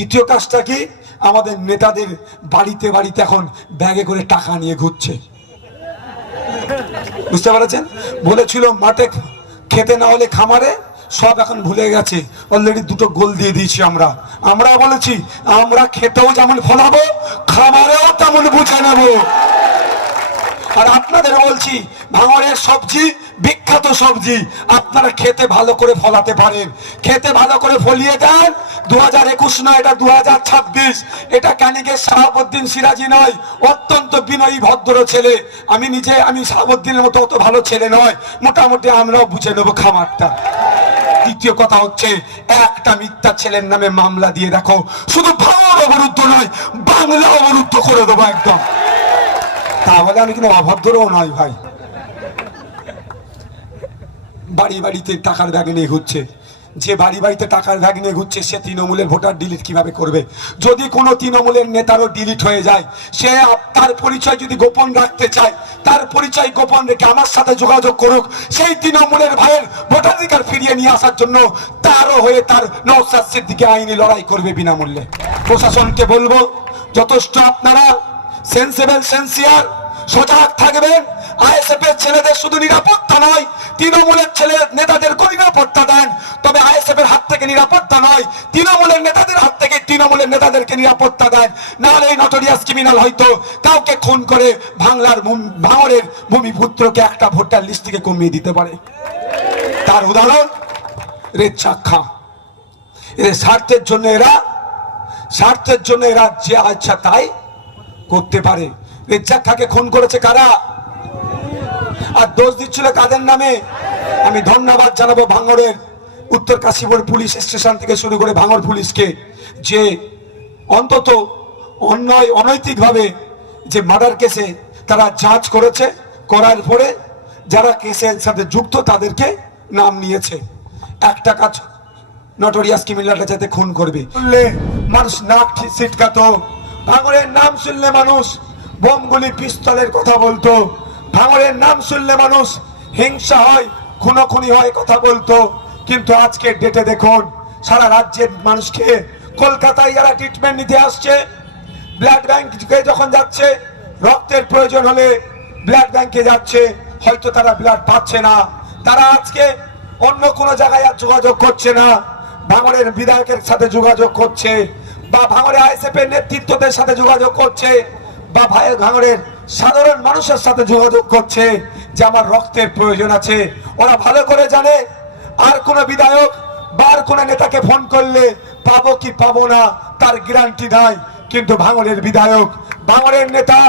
দ্বিতীয় কাজটা কি, আমাদের নেতাদের বাড়িতে বাড়িতে এখন ব্যাগে করে টাকা নিয়ে ঘুরছে। বুঝতে পারছেন? বলেছিল মাঠে খেতে না হলে খামারে, সব এখন ভুলে গেছে। অলরেডি দুটো গোল দিয়ে দিয়েছি আমরা বলেছি আমরা খেতেও যেমন ফলাবো, খামারেও তেমন বুঝে নেব। আর আপনাদের বলছি, ভাঙড়ের সবজি বিখ্যাত সবজি, আপনারা খেতে ভালো করে ফলাতে পারেন, খেতে ভালো করে ফলিয়ে দেন। 2021 নয়, এটা 2026। এটা ক্যানিকের শাহাবুদ্দিন সিরাজি নয়, অত্যন্ত বিনয়ী ভদ্র ছেলে। আমি শাহাবুদ্দিনের মতো অত ভালো ছেলে নয়, মোটামুটি আমরাও বুঝে নেবো খামারটা। দ্বিতীয় কথা হচ্ছে, একটা মিথ্যা ছেলের নামে মামলা দিয়ে দেখো, শুধু ভাঙড় অবরুদ্ধ নয়, বাংলা অবরুদ্ধ করে দেবো একদম। তাহলে আমি কিন্তু অভদ্রও নয় ভাই। বাড়ি বাড়িতে টাকার ব্যাগ নিয়ে ঘুরছে, যে বাড়ি বাড়িতে টাকার ব্যাগ নিয়ে ঘুরছে সে তৃণমূলের ভোটার ডিলিট কিভাবে করবে? যদি কোনো তৃণমূলের নেতারও ডিলিট হয়ে যায়, সে তার পরিচয় যদি গোপন রাখতে চায়, তার পরিচয় গোপন রেখে আমার সাথে যোগাযোগ করুক। সেই তৃণমূলের ভাইয়ের ভোটাধিকার ফিরিয়ে নিয়ে আসার জন্য তারও হয়ে তার নওশাদ সিদ্দিকী আইনি লড়াই করবে বিনামূল্যে। প্রশাসনকে বলবো, যথেষ্ট আপনারা সেন্সেবল সেন্সিয়ার সজাগ থাকবেন। আইএসএফ এর ছেলেদের শুধু নিরাপত্তা নয়, তৃণমূলের ছেলে নেতাদেরকেও নিরাপত্তা দেন। তবে আইএসএফ এর হাত থেকে নিরাপত্তা নয়, তৃণমূলের নেতাদের হাত থেকে তৃণমূলের নেতাদেরকে নিরাপত্তা দেন। নাহলে এই নটোরিয়াস ক্রিমিনাল হয়তো কাউকে খুন করে ভাঙড়ের ভূমিপুত্রকে একটা ভোটার লিস্ট থেকে কমিয়ে দিতে পারে। তার উদাহরণ রেচ্ছাক্ষা। এদের স্বার্থের জন্য এরা যে আচ্ছা তাই করতে পারে। রেজ্জাককে খুন করেছে কারা, আর দোষ দিচ্ছিল কাদের নামে? আমি ধন্যবাদ জানাবো ভাঙড়ের উত্তর কাশীপুর পুলিশ স্টেশন থেকে শুরু করে ভাঙড় পুলিশকে, যে অন্তত অনৈতিকভাবে যে মার্ডার কেসে তারা যাঞ্চ করেছে, করার পরে যারা কেসের সাথে যুক্ত তাদেরকে নাম নিয়েছে। একটা কাজ, নটোরিয়াস ক্রিমিনালটা যাতে খুন করবে, শুনলে মানুষ নাক ছিটকাতো। ভাঙড়ের নাম শুনলে মানুষ বোমগুলি পিস্তলের কথা বলতো, ভাঙড়ের নাম শুনলে মানুষ হিংসা হয়, খুনোখুনি হয় কথা বলতো। কিন্তু আজকের ডেটে দেখুন, সারা রাজ্যের মানুষকে কলকাতায় যারা ট্রিটমেন্ট নিতে আসছে, ব্লাড ব্যাংকে যখন যাচ্ছে, রক্তের প্রয়োজন হলে ব্লাড ব্যাংকে যাচ্ছে, হয়তো তারা ব্লাড পাচ্ছে না, তারা আজকে অন্য কোনো জায়গায় আর যোগাযোগ করছে না, ভাঙড়ের বিধায়কের সাথে যোগাযোগ করছে, বা ভাঙড়ের আইএসএফ এর নেতৃত্বদের সাথে যোগাযোগ করছে, বা ভাঙড়ের সাধারণ মানুষের সাথে যোগাযোগ করছে যে আমার রক্তের প্রয়োজন আছে। ওরা ভালো করে জানে আর কোন বিধায়ক বা আর কোন নেতাকে ফোন করলে পাবো কি পাবো না তার গ্যারান্টি নাই। কিন্তু ভাঙড়ের বিধায়ক, ভাঙড়ের নেতা,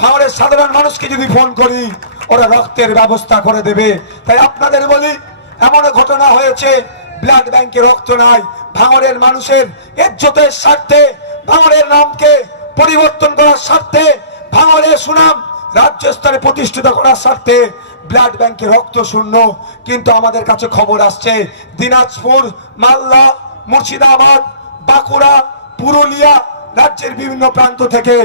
ভাঙড়ের সাধারণ মানুষকে যদি ফোন করি, ওরা রক্তের ব্যবস্থা করে দেবে। তাই আপনাদের বলি, এমন ঘটনা হয়েছে, ব্লাড ব্যাংকে রক্ত নাই, ভাঙড়ের মানুষের ইজ্জতের স্বার্থে, ভাঙড়ের নামকে পরিবর্তন করার স্বার্থে, ভাঙড়ের সুনাম রাজ্য স্তরে প্রতিষ্ঠিত করার স্বার্থে ব্লাড ব্যাংকে রক্ত শূন্য। কিন্তু আমাদের কাছে খবর আসছে, দিনাজপুর, মালদা, মুর্শিদাবাদ, বাঁকুড়া, পুরুলিয়া, রাজ্যের বিভিন্ন প্রান্ত থেকে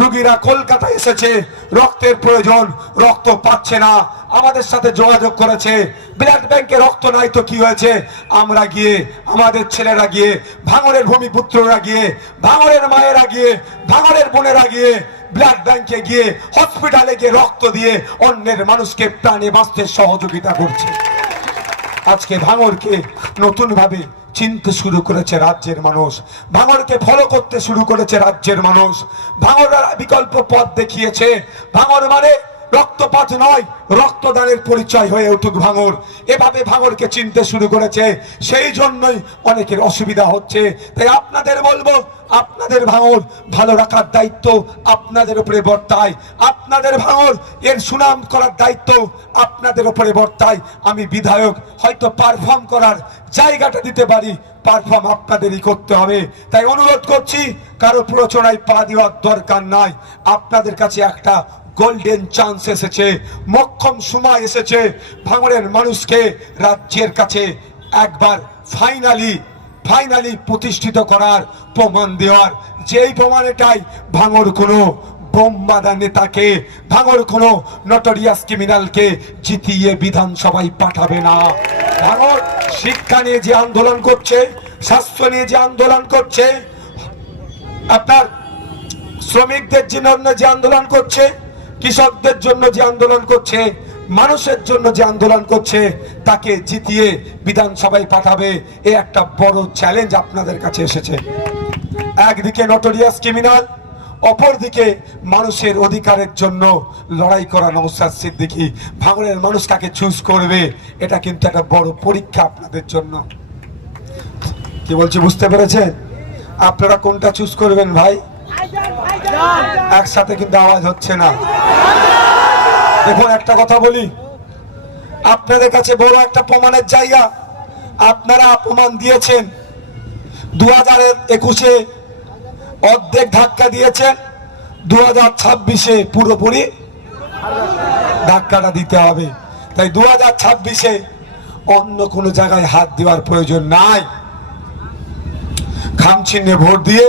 রোগীরা কলকাতায় এসেছে, রক্তের প্রয়োজন, রক্ত পাচ্ছে না, আমাদের সাথে যোগাযোগ করেছে। ব্লাড ব্যাংকে রক্ত নাই তো কি হয়েছে? আমরা গিয়ে, আমাদের ছেলেরা গিয়ে, ভাঙড়ের ভূমিপুত্ররা গিয়ে, ভাঙড়ের মায়েরা গিয়ে, ভাঙড়ের বোনেরা গিয়ে ব্লাড ব্যাংকে গিয়ে, হসপিটালে গিয়ে রক্ত দিয়ে অন্যের মানুষকে প্রাণে বাঁচতে সহযোগিতা করছে। আজকে ভাঙড়কে নতুন ভাবে চিনতে শুরু করেছে রাজ্যের মানুষ, ভাঙড়কে ফলো করতে শুরু করেছে রাজ্যের মানুষ। ভাঙড় বিকল্প পথ দেখিয়েছে। ভাঙড় মানে রক্তপাত নয়, রক্তদানের পরিচয় হয়ে উঠুক ভাঙড়, এভাবে ভাঙড়কে চিনতে শুরু করেছে। সেই জন্যই অনেকের অসুবিধা হচ্ছে। তাই আপনাদের বলবো, আপনাদের ভাঙড় ভালো রাখার দায়িত্ব আপনাদের উপরে বর্তায়, আপনাদের ভাঙড় এর সুনাম করার দায়িত্ব আপনাদের উপরে বর্তায়। আমি বিধায়ক, হয়তো পারফর্ম করার জায়গাটা দিতে পারি, পারফর্ম আপনাদেরই করতে হবে। তাই অনুরোধ করছি, কারো প্ররোচনায় পা দেওয়ার দরকার নাই। আপনাদের কাছে একটা গোল্ডেন চান্স এসেছে, মক্ষম সময় এসেছে ভাঙড়ের মানুষকে রাজ্যের কাছে একবার ফাইনালি প্রতিষ্ঠিত করার, প্রমাণ দেওয়ার। যেই প্রমাণেটাই ভাঙড় কোনো বোমবাদা নেতাকে, ভাঙড় কোনো নটোরিয়াস ক্রিমিনালকে জিতিয়ে বিধানসভায় পাঠাবে না। ভাঙড় শিক্ষা নিয়ে যে আন্দোলন করছে, স্বাস্থ্য নিয়ে যে আন্দোলন করছে, আপনার শ্রমিকদের জন্য যে আন্দোলন করছে, কৃষকদের জন্য যে আন্দোলন করছে, মানুষের জন্য যে আন্দোলন করছে, তাকে জিতিয়ে বিধানসভায় পাঠাবে, এ একটা বড় চ্যালেঞ্জ আপনাদের কাছে এসেছে। একদিকে নটোরিয়াস ক্রিমিনাল, অপরদিকে মানুষের অধিকারের জন্য লড়াই করা নওশাদ সিদ্দিকী। ভাঙড়ের মানুষ কাকে চুজ করবে, এটা কিন্তু একটা বড় পরীক্ষা আপনাদের জন্য। কি বলছি বুঝতে পেরেছেন? আপনারা কোনটা চুজ করবেন ভাই? একসাথে কিন্তু আওয়াজ হচ্ছে না। দেখুন একটা কথা বলি, আপনাদের কাছে বড় একটা প্রমাণের জায়গা। আপনারা প্রমাণ দিয়েছেন 2021-এ অর্ধেক ধাক্কা দিয়েছেন, 2026-এ পুরোপুরি ধাক্কাটা দিতে হবে। তাই 2026-এ অন্য কোনো জায়গায় হাত দেওয়ার প্রয়োজন নাই। খামচিহ্নে ভোট দিয়ে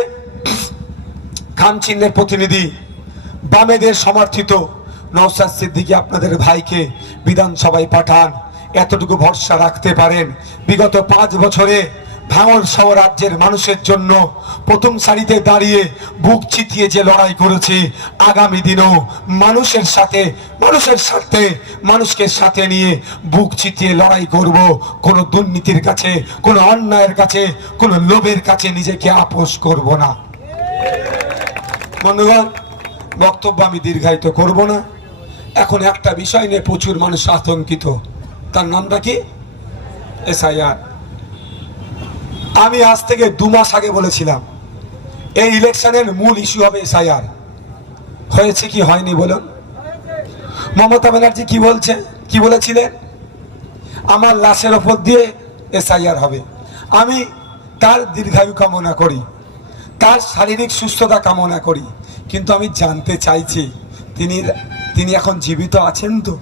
খামচিহ্নের প্রতিনিধি বামেদের সমর্থিত নওশাদ সিদ্দিকী আপনাদের ভাইকে বিধানসভায় পাঠান। এতটুকু ভরসা রাখতে পারেন, বিগত 5 বছরে ভাঙড় সহ রাজ্যের মানুষের জন্য প্রথম সারিতে দাঁড়িয়ে বুক চিতিয়ে যে লড়াই করেছে, আগামী দিনেও মানুষের সাথে, মানুষের স্বার্থে, মানুষকে সাথে নিয়ে বুক চিতিয়ে লড়াই করব। কোনো দুর্নীতির কাছে, কোনো অন্যায়ের কাছে, কোনো লোভের কাছে নিজেকে আপোষ করব না। বন্ধুগণ, বক্তব্য আমি দীর্ঘায়িত করব না। এখন একটা বিষয় নিয়ে প্রচুর মানুষ আতঙ্কিত, তার নামটা কি? এসআইআর। আমি আজ থেকে 2 মাস আগে বলেছিলাম এই ইলেকশনের মূল ইস্যু হবে এসআইআর। হয়েছে কি হয়নি বলুন? মমতা ব্যানার্জি কি বলছে, কি বলেছিলেন? আমার লাশের ওপর দিয়ে এসআইআর হবে। আমি তার দীর্ঘায়ু কামনা করি, তার শারীরিক সুস্থতা কামনা করি, কিন্তু আমি জানতে চাইছি তিনি এখন জীবিত আছেন তো?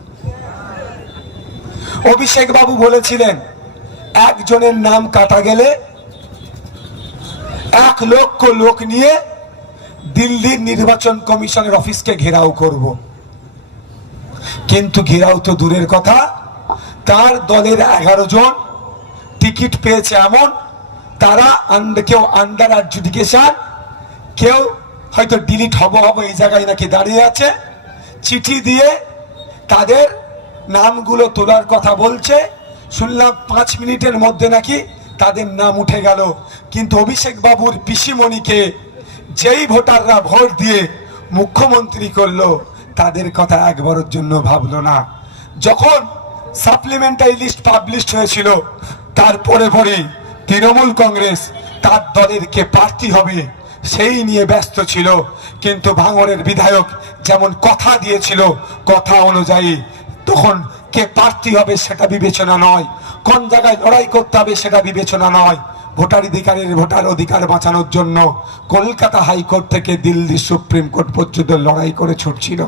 অভিষেক বাবু বলেছিলেন একজনের নাম কাটা গেলে 1 লক্ষ লোক নিয়ে দিল্লির নির্বাচন কমিশনের অফিসকে ঘেরাও করব। কিন্তু ঘেরাও তো দূরের কথা, তার দলের 11 জন টিকিট পেয়েছে এমন, তারা কেউ আন্ডার অ্যাডজুডিকেশন, কেউ হয়তো ডিলিট হব এই জায়গায় নাকি দাঁড়িয়ে আছে। চিঠি দিয়ে তাদের নামগুলো তোলার কথা বলছে, শুনলাম 5 মিনিটের মধ্যে নাকি তাদের নাম উঠে গেল। কিন্তু অভিষেক বাবুর পিসিমণিকে যেই ভোটাররা ভোট দিয়ে মুখ্যমন্ত্রী করলো, তাদের কথা একবারের জন্য ভাবলো না। যখন সাপ্লিমেন্টারি লিস্ট পাবলিশ হয়েছিল, তারপরে পরে তৃণমূল কংগ্রেস তার দলের কে প্রার্থী হবে সেই নিয়ে ব্যস্ত ছিল। কিন্তু ভাঙড়ের বিধায়ক যেমন কথা দিয়েছিল, কথা অনুযায়ী তখন কে প্রার্থী হবে সেটা বিবেচনা নয়, কোন জায়গায় লড়াই করতে হবে সেটা বিবেচনা নয়। ভোটার অধিকার বাঁচানোর জন্য কলকাতা হাইকোর্ট থেকে দিল্লি সুপ্রিম কোর্ট পর্যন্ত লড়াই করে ছুটছিল।